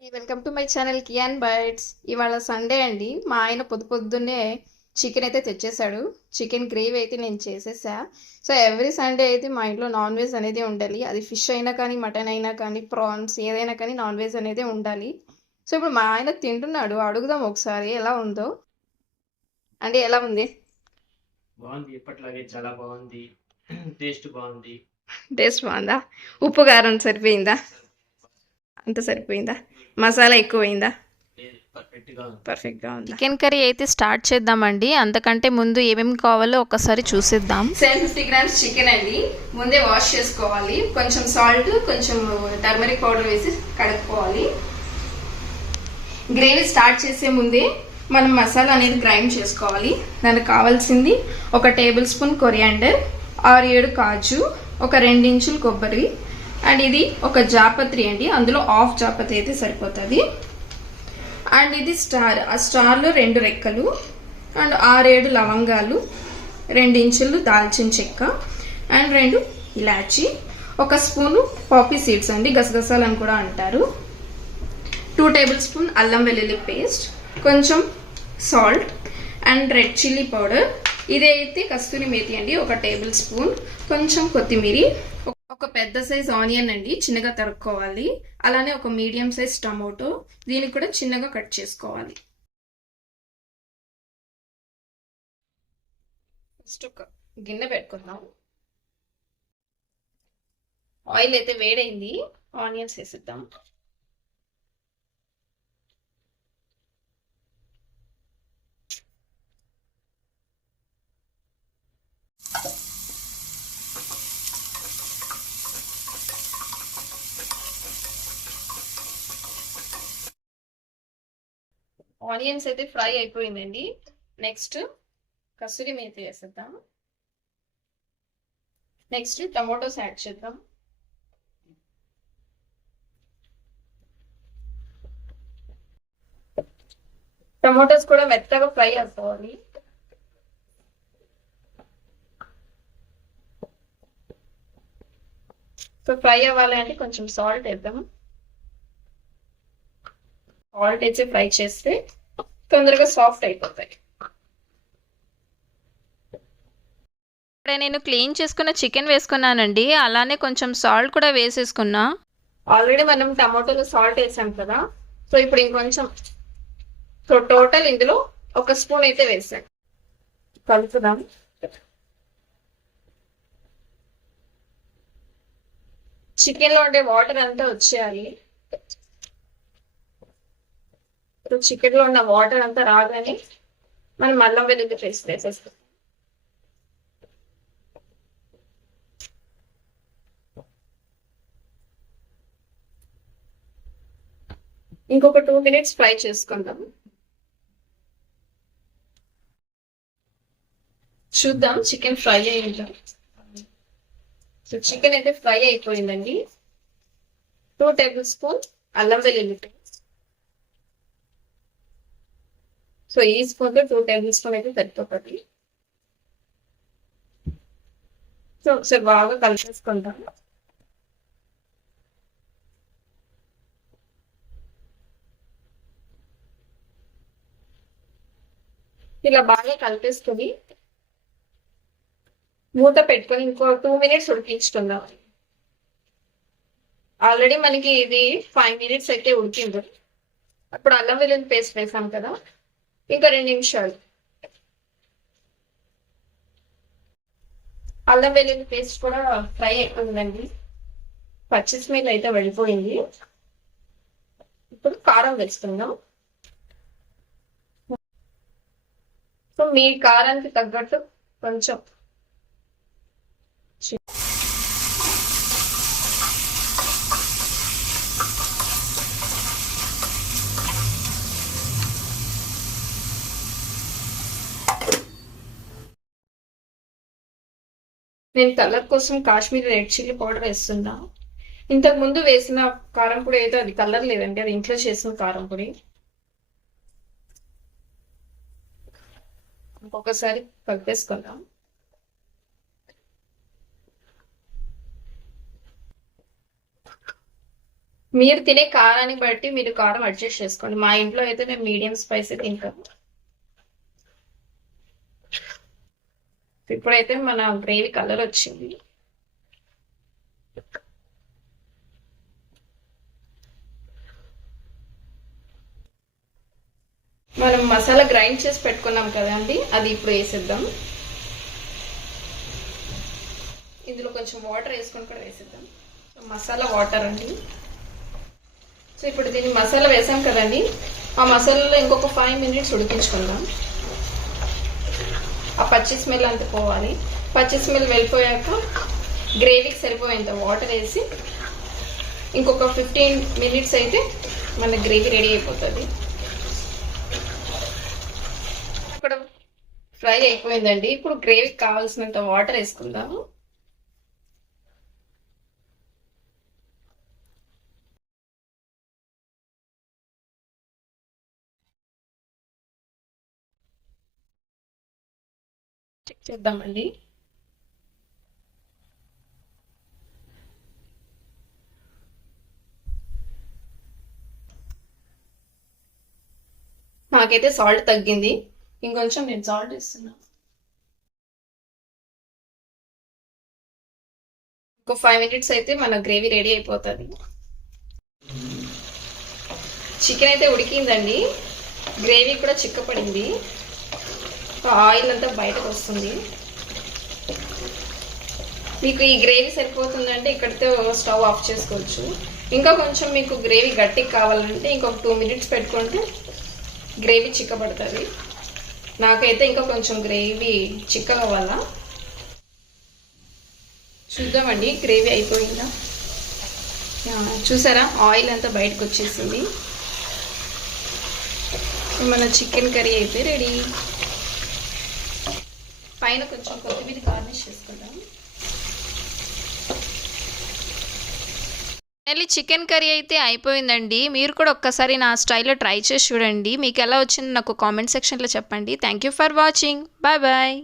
Welcome to my channel Kiyan bytes. ఇవాళ Sunday అండి. మా ఆయన పొద్దున్నే చికెన్ అయితే తెచ్చేసాడు. చికెన్ గ్రేవీ అయితే నేను చేసేసా. సో ఎవ్రీ సండే అయితే మా ఇంట్లో నాన్ వెజ్ అనేది ఉండాలి. అది ఫిష్ అయినా కానీ, మటన్ అయినా కానీ, ప్రాన్స్ ఏదైనా కానీ నాన్ వెజ్ అనేది ఉండాలి. సో ఇప్పుడు మా ఆయన తింటున్నాడు. అడుగుదాం ఒకసారి ఎలా ఉందో. అంటే ఎలా ఉంది? బాగుంది. ఎప్పటిలాగే చాలా బాగుంది. టేస్ట్ బాగుంది. టేస్ట్ బాగుందా? ఉప్పు కారం సరిపోయిందా? అంత సరిపోయిందా? మసాలా ఎక్కువైందా? పర్ఫెక్ట్గా ఉంది. చికెన్ కర్రీ అయితే స్టార్ట్ చేద్దామండి. అంతకంటే ముందు ఏమేమి కావాలో ఒకసారి చూసేద్దాం. 750 గ్రామ్స్ చికెన్ అండి. ముందే వాష్ చేసుకోవాలి. కొంచెం సాల్ట్, కొంచెం టర్మరిక్ పౌడర్ వేసి కడుక్కోవాలి. గ్రేవీ స్టార్ట్ చేసే ముందే మనం మసాలా అనేది గ్రైండ్ చేసుకోవాలి. దానికి కావాల్సింది ఒక టేబుల్ స్పూన్ కొరియాండర్, 6-7 కాజు, ఒక 2 ఇంచులు కొబ్బరి, అండ్ ఇది ఒక జాపత్రి అండి. అందులో హాఫ్ జాపత్రి అయితే సరిపోతుంది. అండ్ ఇది స్టార్. ఆ స్టార్లో 2 రెక్కలు, అండ్ 6-7 లవంగాలు, 2 ఇంచులు దాల్చిన చెక్క, అండ్ 2 ఇలాచి, ఒక స్పూను పాపీ సీడ్స్ అండి, గసగసాలు అని కూడా అంటారు, 2 టేబుల్ స్పూన్ అల్లం వెల్లుల్లి పేస్ట్, కొంచెం salt and red chilli powder. ఇదైతే కస్తూరి మేతి అండి, ఒక టేబుల్ స్పూన్, కొంచెం కొత్తిమీర, ఒక పెద్ద సైజ్ ఆనియన్ అండి, చిన్నగా తరుక్కోవాలి. అలానే ఒక మీడియం సైజ్ టమాటో, దీనికి కూడా చిన్నగా కట్ చేసుకోవాలి. ఫస్ట్ ఒక గిన్నె పెట్టుకుందాం. ఆయిల్ అయితే వేడైంది. ఆనియన్స్ వేసిద్దాం. ఆనియన్స్ అయితే ఫ్రై అయిపోయిందండి. నెక్స్ట్ కసూరి మేతి వేసేద్దాం. నెక్స్ట్ టమాటోస్ యాడ్ చేద్దాం. టమాటోస్ కూడా మెత్తగా ఫ్రై అయిపోవాలి. సో ఫ్రై అవ్వాలి అంటే కొంచెం సాల్ట్ వేద్దాం. సాల్ట్ వేసి ఫ్రై చేస్తే తొందరగా సాఫ్ట్ అయిపోతాయి. ఇక్కడ నేను క్లీన్ చేసుకున్న చికెన్ వేసుకున్నానండి. అలానే కొంచెం సాల్ట్ కూడా వేసేసుకున్నా. ఆల్రెడీ మనం టమాటోలో సాల్ట్ వేసాం కదా, సో ఇప్పుడు ఇంకొంచెం. సో టోటల్ ఇందులో 1 స్పూన్ అయితే వేసాను. కలుపుదాం. చికెన్ లో ఉండే వాటర్ అంతా వచ్చేయాలి. చికెన్ లో ఉన్న వాటర్ అంతా రాగానే మనం అల్లం వెల్లుల్లి పేస్ట్ వేసేస్తాం. ఇంకొక 2 మినిట్స్ ఫ్రై చేసుకుందాం. చూద్దాం చికెన్ ఫ్రై అయ్యిందా. సో చికెన్ అయితే ఫ్రై అయిపోయిందండి. 2 టేబుల్ స్పూన్ అల్లం వెల్లుల్లి పేస్ట్. సో ఈ స్పూన్లో 2 టేబుల్ స్పూన్ అయితే సరిపోతుంది. సో ఒకసారి బాగా కలిపేసుకుంటాం. ఇలా బాగా కలిపేసుకుని మూత పెట్టుకొని ఇంకో 2 మినిట్స్ ఉడికించుకుందాం. ఆల్రెడీ మనకి ఇది 5 మినిట్స్ అయితే ఉడికింది. అప్పుడు అల్లం వెల్లుల్లి పేస్ట్ వేసాం కదా, ఇంకా 2 నిమిషాలు. అల్లం వెల్లుల్లి పేస్ట్ కూడా ఫ్రై అయిపోయిందండి. పచ్చి స్మెల్ అయితే వెళ్ళిపోయింది. ఇప్పుడు కారం వేసుకుందాం. సో మీ కారానికి తగ్గట్టు కొంచెం. నేను కలర్ కోసం కాశ్మీరీ రెడ్ చిల్లీ పౌడర్ వేస్తున్నా. ఇంతకు ముందు వేసిన కారం పొడి అయితే అది కలర్ లేదండి, అది ఇంట్లో చేసిన కారం పొడి. ఇంకొకసారి కలిపేసుకుందాం. మీరు తినే కారాన్ని బట్టి మీరు కారం అడ్జస్ట్ చేసుకోండి. మా ఇంట్లో అయితే నేను మీడియం స్పైసీ తింటాను. ఇప్పుడైతే మన గ్రేవీ కలర్ వచ్చింది. మనం మసాలా గ్రైండ్ చేసి పెట్టుకున్నాం కదండి, అది ఇప్పుడు వేసేద్దాం. ఇందులో కొంచెం వాటర్ వేసుకొని కూడా వేసేద్దాం. మసాలా వాటర్ అండి. సో ఇప్పుడు దీన్ని మసాలా వేసాం కదండి, ఆ మసాలాలో ఇంకొక 5 minutes ఉడికించుకుందాం. ఆ పచ్చి స్మెల్ అంతా పోవాలి. పచ్చి స్మెల్ వెళ్ళిపోయాక గ్రేవీకి సరిపోయేంత వాటర్ వేసి ఇంకొక 15 minutes అయితే మన గ్రేవీ రెడీ అయిపోతుంది. ఇక్కడ ఫ్రై అయిపోయిందండి. ఇప్పుడు గ్రేవీకి కావాల్సినంత వాటర్ వేసుకుందాము. చెక్ చేద్దామండి. నాకైతే సాల్ట్ తగ్గింది. ఇంకొంచెం నేను సాల్ట్ వేస్తున్నా. ఇంకో 5 minutes అయితే మన గ్రేవీ రెడీ అయిపోతుంది. చికెన్ అయితే ఉడికిందండి, గ్రేవీ కూడా చిక్కపడింది, ఆయిల్ అంతా బయటకు వస్తుంది. మీకు ఈ గ్రేవీ సరిపోతుందంటే ఇక్కడితో స్టవ్ ఆఫ్ చేసుకోవచ్చు. ఇంకా కొంచెం మీకు గ్రేవీ గట్టిగా కావాలంటే ఇంకొక 2 minutes పెట్టుకుంటే గ్రేవీ చిక్కబడుతుంది. నాకైతే ఇంకా కొంచెం గ్రేవీ చిక్కగా అవ్వాలా. చూద్దామండి గ్రేవీ అయిపోయిందా. చూసారా, ఆయిల్ అంతా బయటకు వచ్చేసింది. మన చికెన్ కర్రీ అయితే రెడీ. పైన కొంచెం కొత్తిమీర గార్నిష్ చేసుకుందాం. చికెన్ కర్రీ అయితే అయిపోయిందండి. మీరు కూడా ఒక్కసారి నా స్టైల్లో ట్రై చేసి చూడండి. మీకు ఎలా వచ్చిందో నాకు కామెంట్ సెక్షన్లో చెప్పండి. Thank you for watching. Bye bye.